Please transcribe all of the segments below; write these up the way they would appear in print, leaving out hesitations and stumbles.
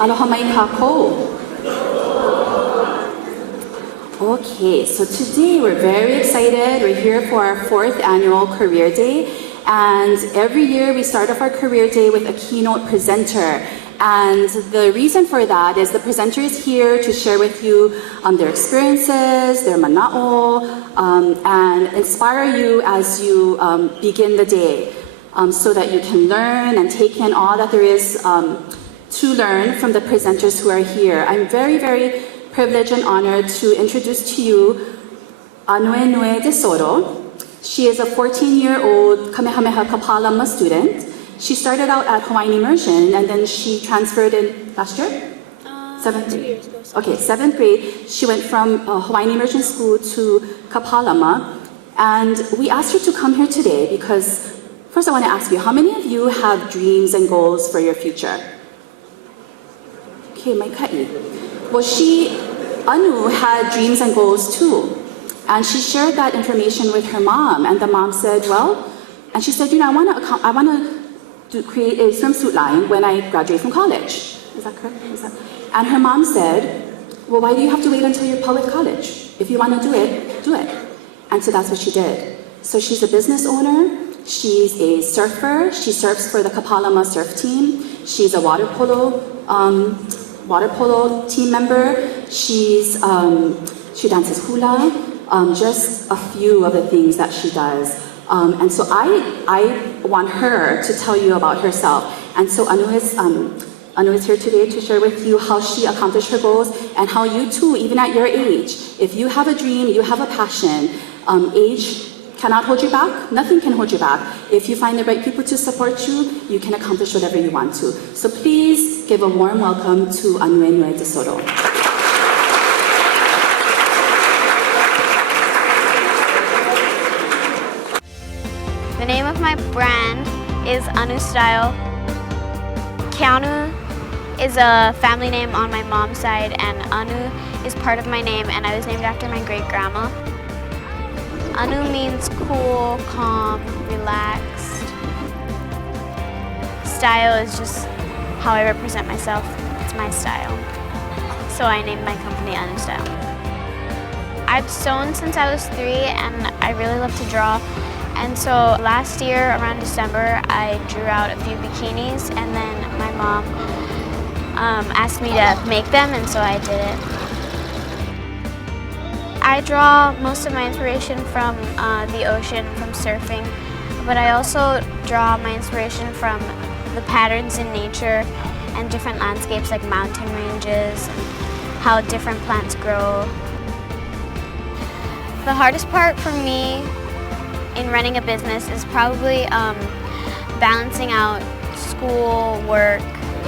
Aloha mai kākou. Okay, so today we're very excited. We're here for our 4th annual Career Day. And every year we start off our Career Day with a keynote presenter. And the reason for that is the presenter is here to share with you their experiences, their manaʻo, and inspire you as you begin the day so that you can learn and take in all that there is to learn from the presenters who are here. I'm very, very privileged and honored to introduce to you Keānuenue DeSoto. She is a 14-year-old Kamehameha Kapālama student. She started out at Hawaiian Immersion and then she transferred in last year? 7th grade. 2 years ago. Okay, 7th grade. She went from Hawaiian Immersion School to Kapālama. And we asked her to come here today because, first I want to ask you, how many of you have dreams and goals for your future? Okay, mai ka'i. Well, Anu had dreams and goals too. And she shared that information with her mom. And the mom said, well, and she said, you know, I want to create a swimsuit line when I graduate from college. Is that correct? And her mom said, well, why do you have to wait until you're public college? If you want to do it, do it. And so that's what she did. So she's a business owner. She's a surfer. She surfs for the Kapālama surf team. She's a water polo team member. She dances hula. Just a few of the things that she does. And so I want her to tell you about herself. And so Anu is here today to share with you how she accomplished her goals and how you too, even at your age, if you have a dream, you have a passion, age cannot hold you back. Nothing can hold you back. If you find the right people to support you, you can accomplish whatever you want to. So please give a warm welcome to Keānuenue DeSoto. The name of my brand is Anu Style. Keanu is a family name on my mom's side, and Anu is part of my name, and I was named after my great-grandma. Anu means cool, calm, relaxed. Style is just how I represent myself. It's my style. So I named my company Anu Style. I've sewn since I was 3, and I really love to draw. And so last year, around December, I drew out a few bikinis, and then my mom asked me to make them, and so I did it. I draw most of my inspiration from the ocean, from surfing, but I also draw my inspiration from the patterns in nature and different landscapes like mountain ranges, how different plants grow. The hardest part for me in running a business is probably balancing out school, work,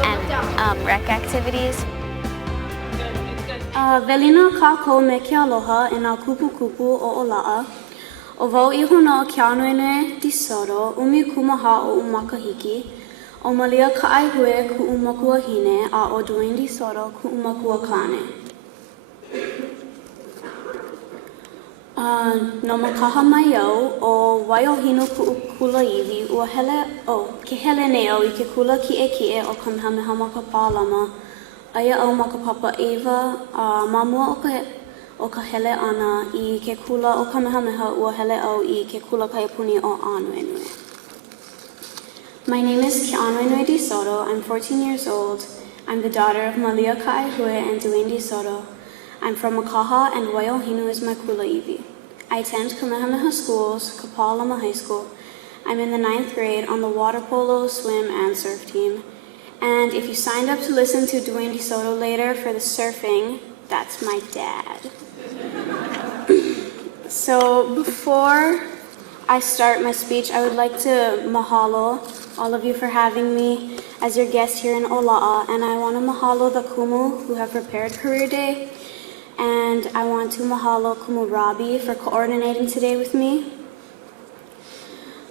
and rec activities. Velina kākou me ke aloha e nā kupu-kupu o Ola'a. O wau iho no Keānuenue DeSoto, umi kumaha o umakahiki. O malia ka'aihue ku umakua hine, a o Dwayne DeSoto ku umakua kane. No makaha mai au, o waiohino ku kula iwi, ua hele, ke hele nei au I ke kula ki'e o Kamehameha Kapālama. Aia au makapapa Eva, mamua o ka hele ana I ke kula o Kamehameha ua hele au I ke kula kaiapuni o Keānuenue. My name is Keānuenue DeSoto. I'm 14 years old. I'm the daughter of Malia Ka'aihue and Dwayne DeSoto. I'm from Makaha and Waiohinu is my kula iwi. I attend Kamehameha Schools Kapālama High School. I'm in the 9th grade on the water polo, swim, and surf team. And if you signed up to listen to Dwayne DeSoto later for the surfing, that's my dad. So before I start my speech, I would like to mahalo all of you for having me as your guest here in Ola'a. And I want to mahalo the kumu who have prepared Career Day. And I want to mahalo Kumu Robbie for coordinating today with me.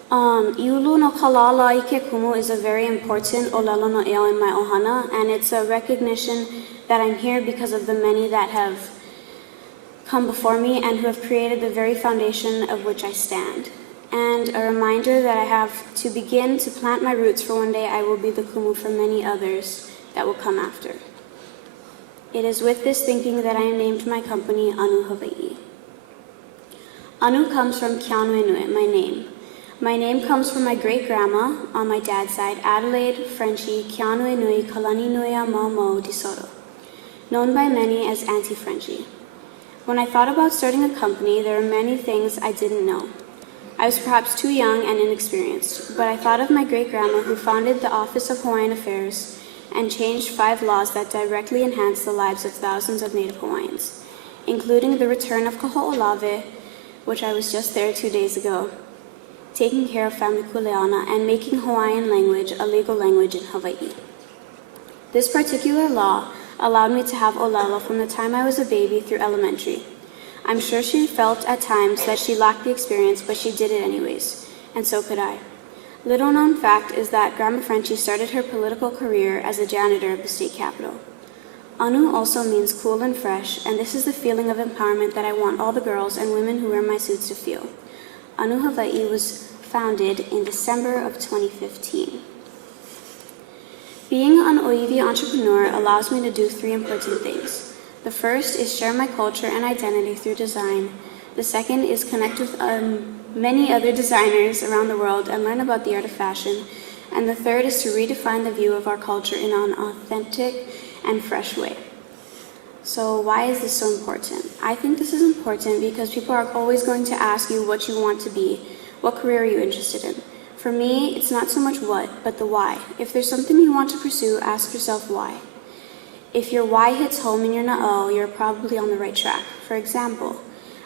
Iulu no Kalala I ke kumu is a very important olelo no eo in my ohana, and it's a recognition that I'm here because of the many that have come before me and who have created the very foundation of which I stand. And a reminder that I have to begin to plant my roots for one day I will be the kumu for many others that will come after. It is with this thinking that I named my company Anu Hawaiʻi. Anu comes from Keānuenue, my name. My name comes from my great-grandma on my dad's side, Adelaide Frenchie Keānuenue DeSoto, known by many as Auntie Frenchie. When I thought about starting a company, there were many things I didn't know. I was perhaps too young and inexperienced, but I thought of my great-grandma who founded the Office of Hawaiian Affairs and changed 5 laws that directly enhanced the lives of thousands of Native Hawaiians, including the return of Kaho'olawe, which I was just there 2 days ago, taking care of family kuleana, and making Hawaiian language a legal language in Hawaii. This particular law allowed me to have Olelo from the time I was a baby through elementary. I'm sure she felt at times that she lacked the experience, but she did it anyways, and so could I. Little known fact is that Grandma Frenchie started her political career as a janitor of the state capitol. Anu also means cool and fresh, and this is the feeling of empowerment that I want all the girls and women who wear my suits to feel. Anu Hawaiʻi was founded in December of 2015. Being an Oiwi entrepreneur allows me to do 3 important things. The first is share my culture and identity through design. The second is connect with many other designers around the world and learn about the art of fashion. And the third is to redefine the view of our culture in an authentic and fresh way. So why is this so important? I think this is important because people are always going to ask you what you want to be. What career are you interested in? For me, it's not so much what, but the why. If there's something you want to pursue, ask yourself why. If your why hits home in your na'o, you're probably on the right track. For example,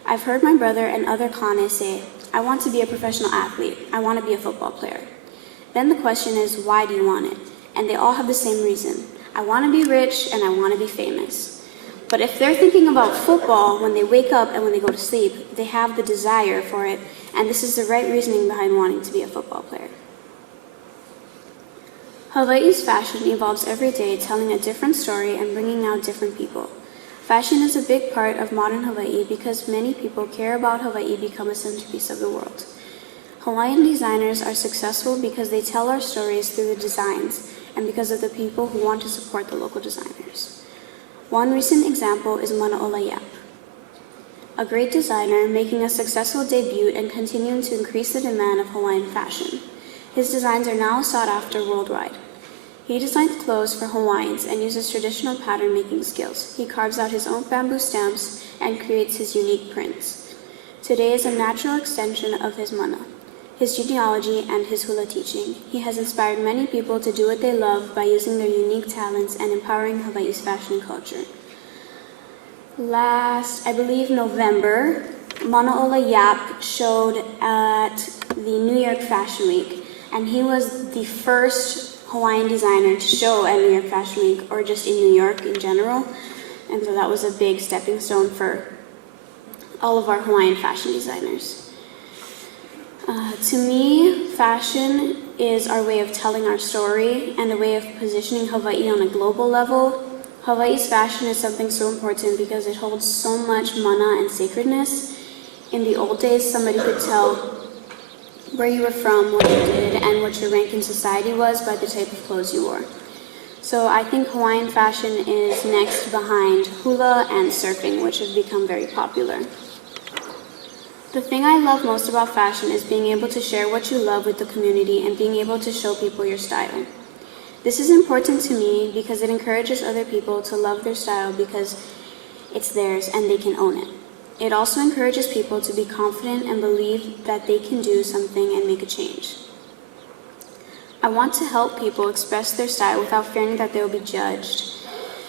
I've heard my brother and other kane say, I want to be a professional athlete. I want to be a football player. Then the question is, why do you want it? And they all have the same reason. I want to be rich and I want to be famous. But if they're thinking about football when they wake up and when they go to sleep, they have the desire for it, and this is the right reasoning behind wanting to be a football player. Hawaii's fashion evolves every day, telling a different story and bringing out different people. Fashion is a big part of modern Hawaii because many people care about Hawaii become a centerpiece of the world. Hawaiian designers are successful because they tell our stories through the designs and because of the people who want to support the local designers. One recent example is Manaʻo, a great designer making a successful debut and continuing to increase the demand of Hawaiian fashion. His designs are now sought after worldwide. He designs clothes for Hawaiians and uses traditional pattern making skills. He carves out his own bamboo stamps and creates his unique prints. Today is a natural extension of his mana, his genealogy, and his hula teaching. He has inspired many people to do what they love by using their unique talents and empowering Hawaii's fashion culture. Last, I believe November, Manaʻo showed at the New York Fashion Week, and he was the first Hawaiian designer to show at New York Fashion Week, or just in New York in general, and so that was a big stepping stone for all of our Hawaiian fashion designers. To me, fashion is our way of telling our story and a way of positioning Hawaii on a global level. Hawaii's fashion is something so important because it holds so much mana and sacredness. In the old days, somebody could tell where you were from, what you did, and what your rank in society was by the type of clothes you wore. So I think Hawaiian fashion is next behind hula and surfing, which have become very popular. The thing I love most about fashion is being able to share what you love with the community and being able to show people your style. This is important to me because it encourages other people to love their style because it's theirs and they can own it. It also encourages people to be confident and believe that they can do something and make a change. I want to help people express their style without fearing that they will be judged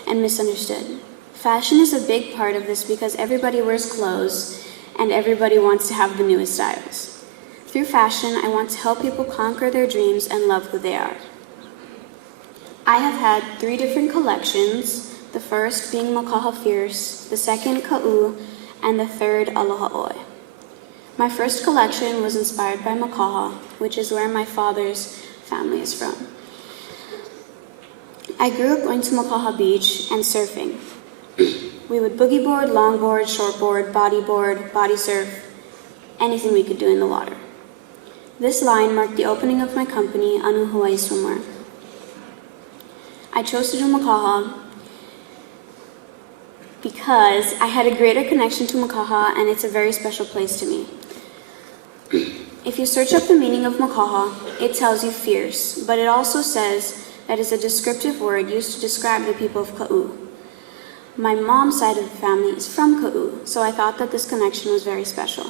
and misunderstood. Fashion is a big part of this because everybody wears clothes and everybody wants to have the newest styles. Through fashion, I want to help people conquer their dreams and love who they are. I have had 3 different collections, the first being Makaha Fierce, the second Ka'u, and the third Aloha Oe. My first collection was inspired by Makaha, which is where my father's family is from. I grew up going to Makaha Beach and surfing. We would boogie board, longboard, shortboard, bodyboard, body surf, anything we could do in the water. This line marked the opening of my company, Anu Hawaii Swimwear. I chose to do makaha because I had a greater connection to makaha, and it's a very special place to me. If you search up the meaning of makaha, it tells you fierce, but it also says that it's a descriptive word used to describe the people of Ka'u. My mom's side of the family is from Ka'u, so I thought that this connection was very special.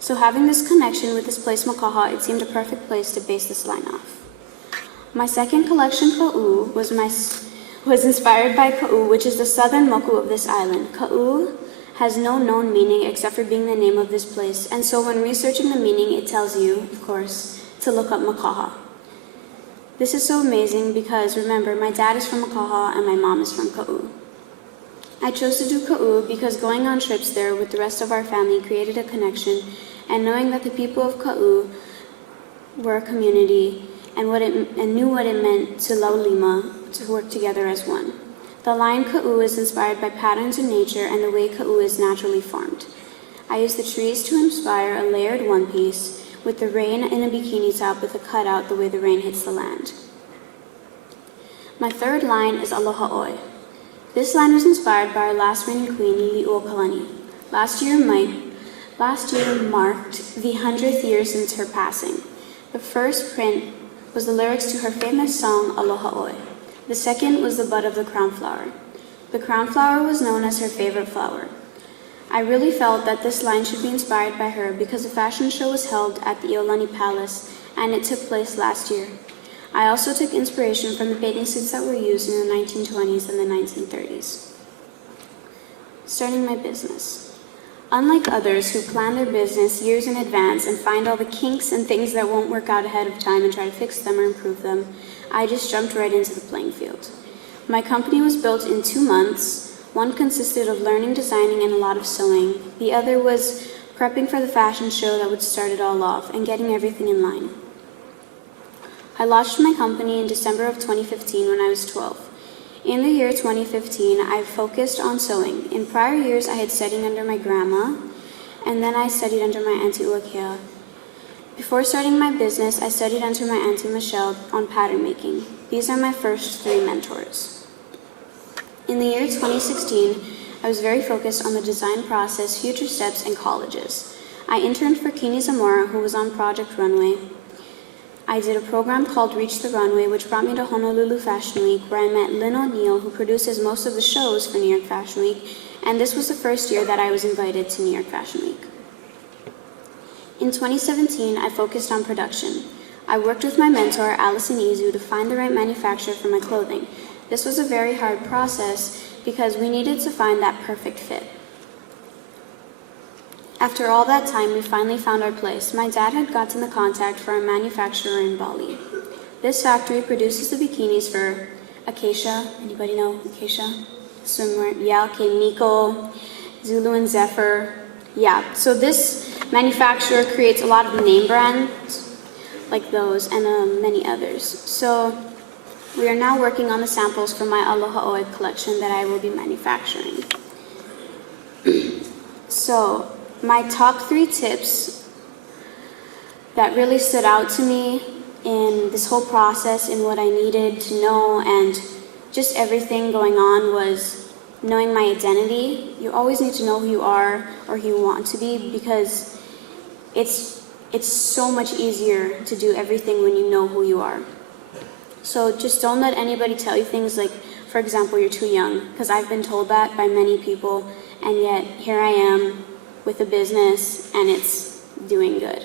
So having this connection with this place makaha, it seemed a perfect place to base this line off. My second collection, Ka'u, was inspired by Ka'u, which is the southern moku of this island. Ka'u has no known meaning except for being the name of this place, and so when researching the meaning, it tells you, of course, to look up makaha. This is so amazing because, remember, my dad is from Makaha and my mom is from Ka'u. I chose to do Ka'u because going on trips there with the rest of our family created a connection, and knowing that the people of Ka'u were a community and knew what it meant to Laulima to work together as one. The line Ka'u is inspired by patterns in nature and the way Ka'u is naturally formed. I used the trees to inspire a layered one piece, with the rain in a bikini top with a cutout the way the rain hits the land. My third line is Aloha Oi. This line was inspired by our last reigning queen, Liliuokalani. Last year marked the 100th year since her passing. The first print was the lyrics to her famous song, Aloha Oi. The second was the bud of the crown flower. The crown flower was known as her favorite flower. I really felt that this line should be inspired by her because the fashion show was held at the Iolani Palace and it took place last year. I also took inspiration from the bathing suits that were used in the 1920s and the 1930s. Starting my business. Unlike others who plan their business years in advance and find all the kinks and things that won't work out ahead of time and try to fix them or improve them, I just jumped right into the playing field. My company was built in 2 months. One consisted of learning, designing, and a lot of sewing. The other was prepping for the fashion show that would start it all off and getting everything in line. I launched my company in December of 2015 when I was 12. In the year 2015, I focused on sewing. In prior years, I had studied under my grandma, and then I studied under my Auntie Uakea. Before starting my business, I studied under my Auntie Michelle on pattern making. These are my first 3 mentors. In the year 2016, I was very focused on the design process, future steps, and colleges. I interned for Kini Zamora, who was on Project Runway. I did a program called Reach the Runway, which brought me to Honolulu Fashion Week, where I met Lynn O'Neill, who produces most of the shows for New York Fashion Week, and this was the first year that I was invited to New York Fashion Week. In 2017, I focused on production. I worked with my mentor, Allison Izu, to find the right manufacturer for my clothing. This was a very hard process because we needed to find that perfect fit. After all that time, we finally found our place. My dad had gotten the contact for a manufacturer in Bali. This factory produces the bikinis for Acacia. Anybody know Acacia? Swimwear. Yeah, okay, Miko, Zulu and Zephyr. Yeah, so this manufacturer creates a lot of name brands like those and many others. So we are now working on the samples for my Aloha Oi collection that I will be manufacturing. So my top 3 tips that really stood out to me in this whole process and what I needed to know and just everything going on was knowing my identity. You always need to know who you are or who you want to be because it's so much easier to do everything when you know who you are. So just don't let anybody tell you things like, for example, you're too young, because I've been told that by many people, and yet here I am with a business and it's doing good.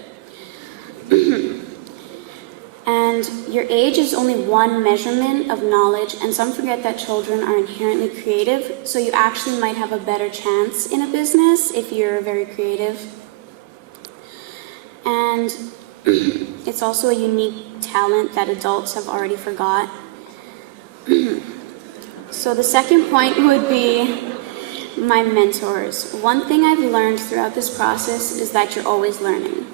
And your age is only one measurement of knowledge, and some forget that children are inherently creative, so you actually might have a better chance in a business if you're very creative. And it's also a unique talent that adults have already forgot. So the second point would be my mentors. One thing I've learned throughout this process is that you're always learning.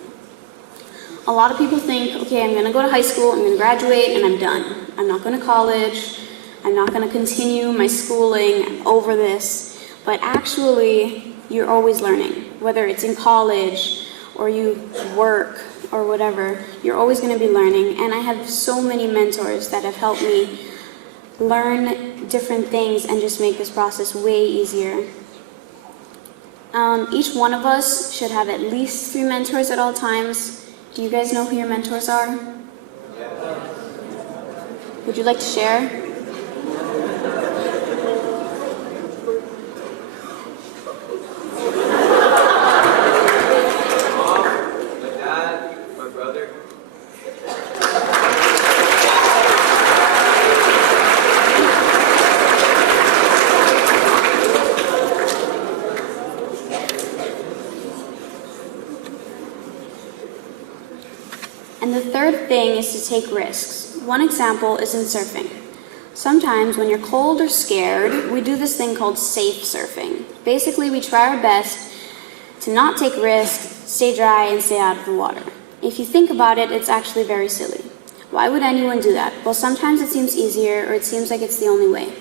A lot of people think, okay, I'm gonna go to high school, I'm gonna graduate, and I'm done. I'm not going to college, I'm not gonna continue my schooling, I'm over this. But actually, you're always learning, whether it's in college, or you work, or whatever, you're always going to be learning. And I have so many mentors that have helped me learn different things and just make this process way easier. Each one of us should have at least 3 mentors at all times. Do you guys know who your mentors are? Would you like to share? And the third thing is to take risks. One example is in surfing. Sometimes when you're cold or scared, we do this thing called safe surfing. Basically, we try our best to not take risks, stay dry, and stay out of the water. If you think about it, it's actually very silly. Why would anyone do that? Well, sometimes it seems easier, or it seems like it's the only way.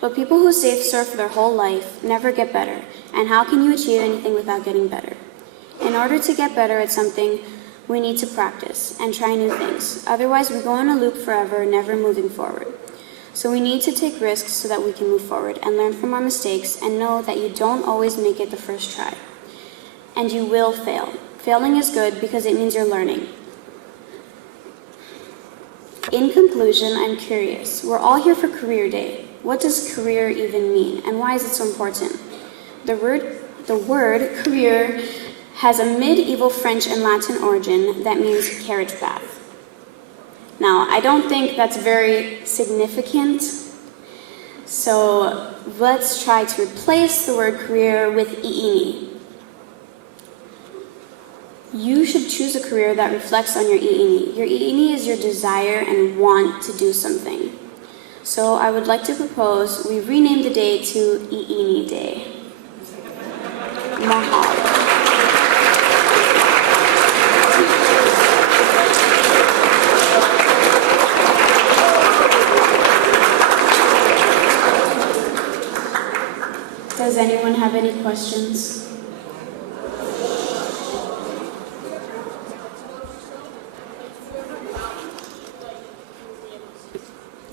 But people who safe surf their whole life never get better. And how can you achieve anything without getting better? In order to get better at something, we need to practice and try new things. Otherwise, we go in a loop forever, never moving forward. So we need to take risks so that we can move forward and learn from our mistakes and know that you don't always make it the first try. And you will fail. Failing is good because it means you're learning. In conclusion, I'm curious. We're all here for Career Day. What does career even mean, and why is it so important? The word career has a medieval French and Latin origin that means carriage path. Now, I don't think that's very significant, so let's try to replace the word career with ʻIʻini. You should choose a career that reflects on your ʻIʻini. Your ʻIʻini is your desire and want to do something. So I would like to propose we rename the day to ʻIʻini Day. Mahalo. Does anyone have any questions?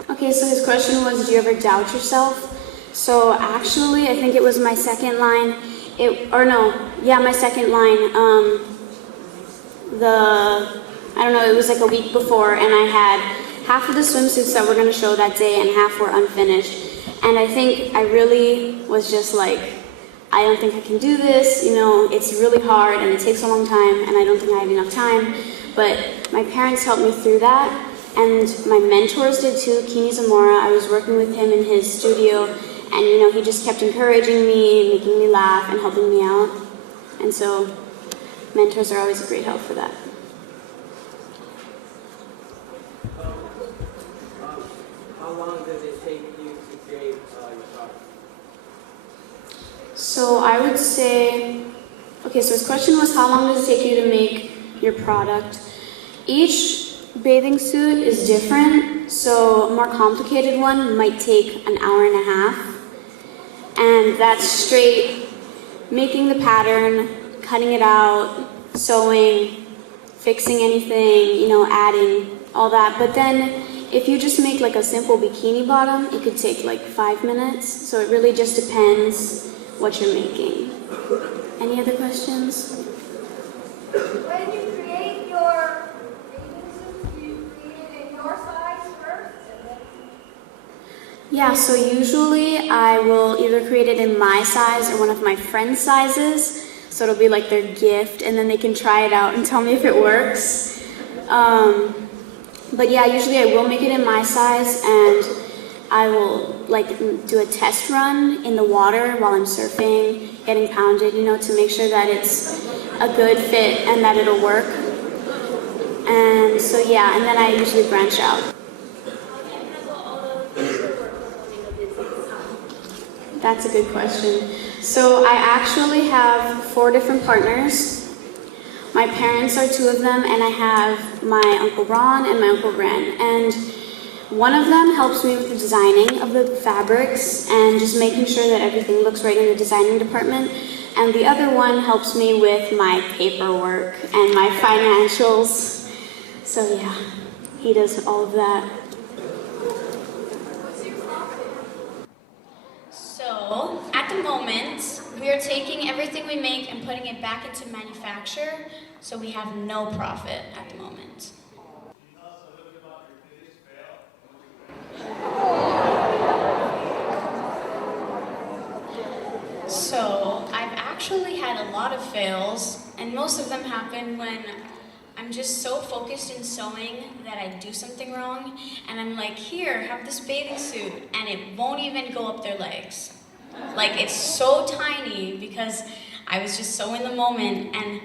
Okay, so his question was, do you ever doubt yourself? So actually, I think it was my second line. My second line. I don't know, it was like a week before, and I had half of the swimsuits that we're going to show that day and half were unfinished. And I think I really was just like, I don't think I can do this, it's really hard and it takes a long time and I don't think I have enough time. But my parents helped me through that, and my mentors did too. Kini Zamora, I was working with him in his studio, and he just kept encouraging me, making me laugh and helping me out. And so mentors are always a great help for that. How long does it take you to create your product? So I would say, so his question was, how long does it take you to make your product? Each bathing suit is different, so a more complicated one might take an hour and a half. And that's straight making the pattern, cutting it out, sewing, fixing anything, adding, all that. But then if you just make like a simple bikini bottom, it could take like 5 minutes. So it really just depends what you're making. Any other questions? When you create your bathing suits, do you create it in your size first? Yeah, so usually I will either create it in my size or one of my friends' sizes. So it'll be like their gift, and then they can try it out and tell me if it works. But yeah, usually I will make it in my size, and I will do a test run in the water while I'm surfing, getting pounded, to make sure that it's a good fit and that it'll work. And so yeah, and then I usually branch out. That's a good question. So I actually have 4 different partners. My parents are 2 of them, and I have my Uncle Ron and my Uncle Gran. And one of them helps me with the designing of the fabrics and just making sure that everything looks right in the designing department. and the other one helps me with my paperwork and my financials. So yeah, he does all of that. So, at the moment, we are taking everything we make and putting it back into manufacture, so we have no profit at the moment. So, I've actually had a lot of fails, and most of them happen when I'm just so focused in sewing that I do something wrong, and I'm like, here, have this bathing suit, and it won't even go up their legs. Like, it's so tiny because I was just so in the moment, and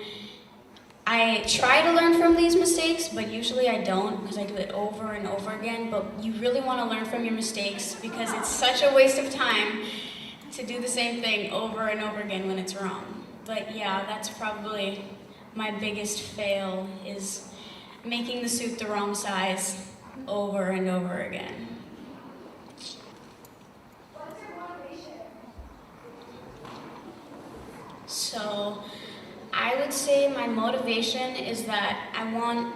I try to learn from these mistakes, but usually I don't because I do it over and over again. But you really want to learn from your mistakes because it's such a waste of time to do the same thing over and over again when it's wrong. But yeah, that's probably my biggest fail, is making the suit the wrong size over and over again. What's your motivation? So I would say my motivation is that I want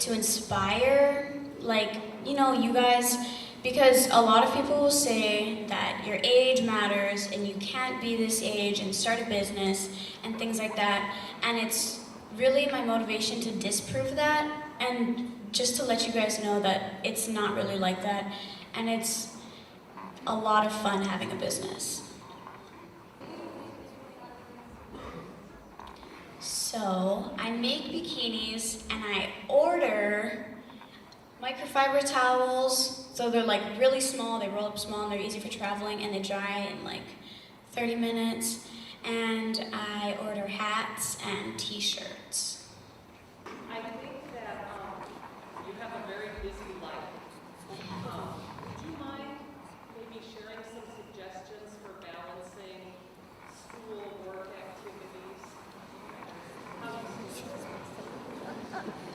to inspire, like, you know, you guys, because a lot of people will say that your age matters and you can't be this age and start a business and things like that. And it's really my motivation to disprove that and just to let you guys know that it's not really like that. And it's a lot of fun having a business. So I make bikinis and I order microfiber towels. So they're like really small, they roll up small and they're easy for traveling and they dry in like 30 minutes. And I order hats and t-shirts. I think that you have a very busy life. Would you mind maybe sharing some suggestions for balancing school work activities?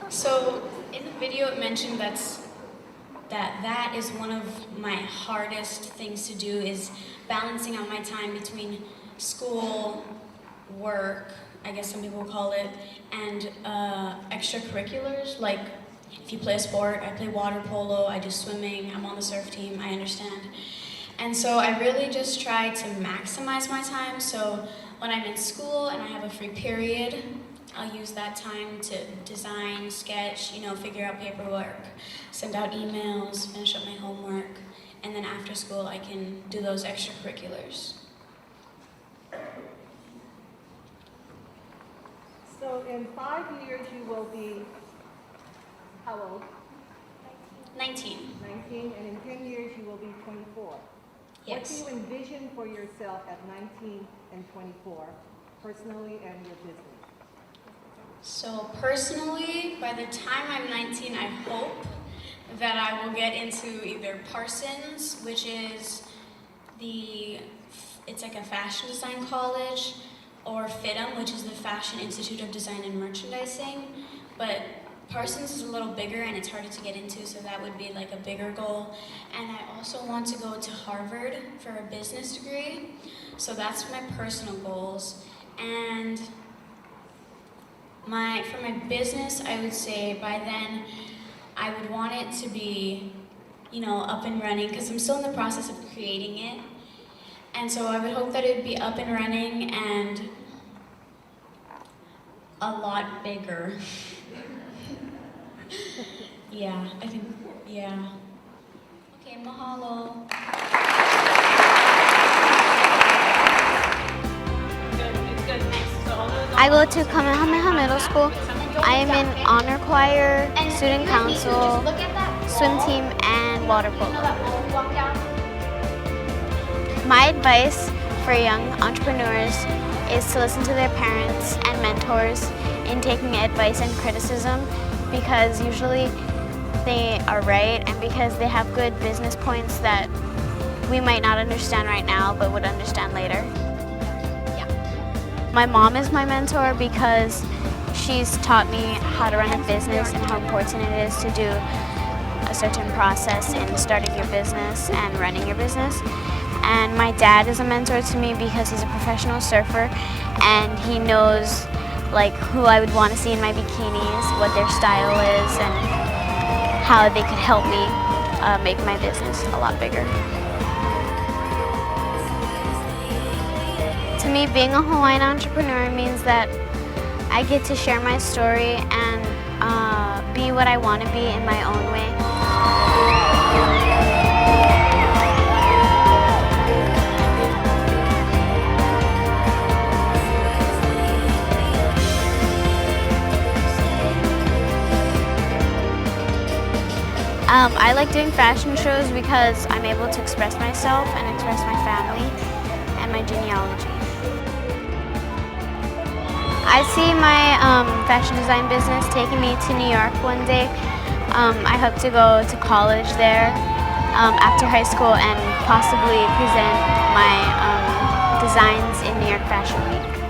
So in the video it mentioned that is one of my hardest things to do, is balancing out my time between school, work, I guess some people call it, and extracurriculars. Like if you play a sport, I play water polo, I do swimming, I'm on the surf team, I understand. And so I really just try to maximize my time. So when I'm in school and I have a free period, I'll use that time to design, sketch, you know, figure out paperwork, send out emails, finish up my homework, and then after school I can do those extracurriculars. So in 5 years you will be how old? 19. 19, and in 10 years you will be 24. Yes. What do you envision for yourself at 19 and 24, personally and your business? So personally, by the time I'm 19, I hope that I will get into either Parsons, which is it's like a fashion design college, or FITM, which is the Fashion Institute of Design and Merchandising. But Parsons is a little bigger and it's harder to get into, so that would be like a bigger goal. And I also want to go to Harvard for a business degree. So that's my personal goals. And for my business, I would say by then I would want it to be, you know, up and running, because I'm still in the process of creating it. And so I would hope that it would be up and running and a lot bigger. Yeah, I think, yeah. Okay, mahalo. I go to Kamehameha Middle School. I am in honor choir, student council, swim team, and water polo. My advice for young entrepreneurs is to listen to their parents and mentors in taking advice and criticism, because usually they are right and because they have good business points that we might not understand right now but would understand later. My mom is my mentor because she's taught me how to run a business and how important it is to do a certain process in starting your business and running your business. And my dad is a mentor to me because he's a professional surfer and he knows like who I would want to see in my bikinis, what their style is, and how they could help me make my business a lot bigger. To me, being a Hawaiian entrepreneur means that I get to share my story and be what I want to be in my own way. I like doing fashion shows because I'm able to express myself and express my family and my genealogy. I see my fashion design business taking me to New York one day. I hope to go to college there after high school and possibly present my designs in New York Fashion Week.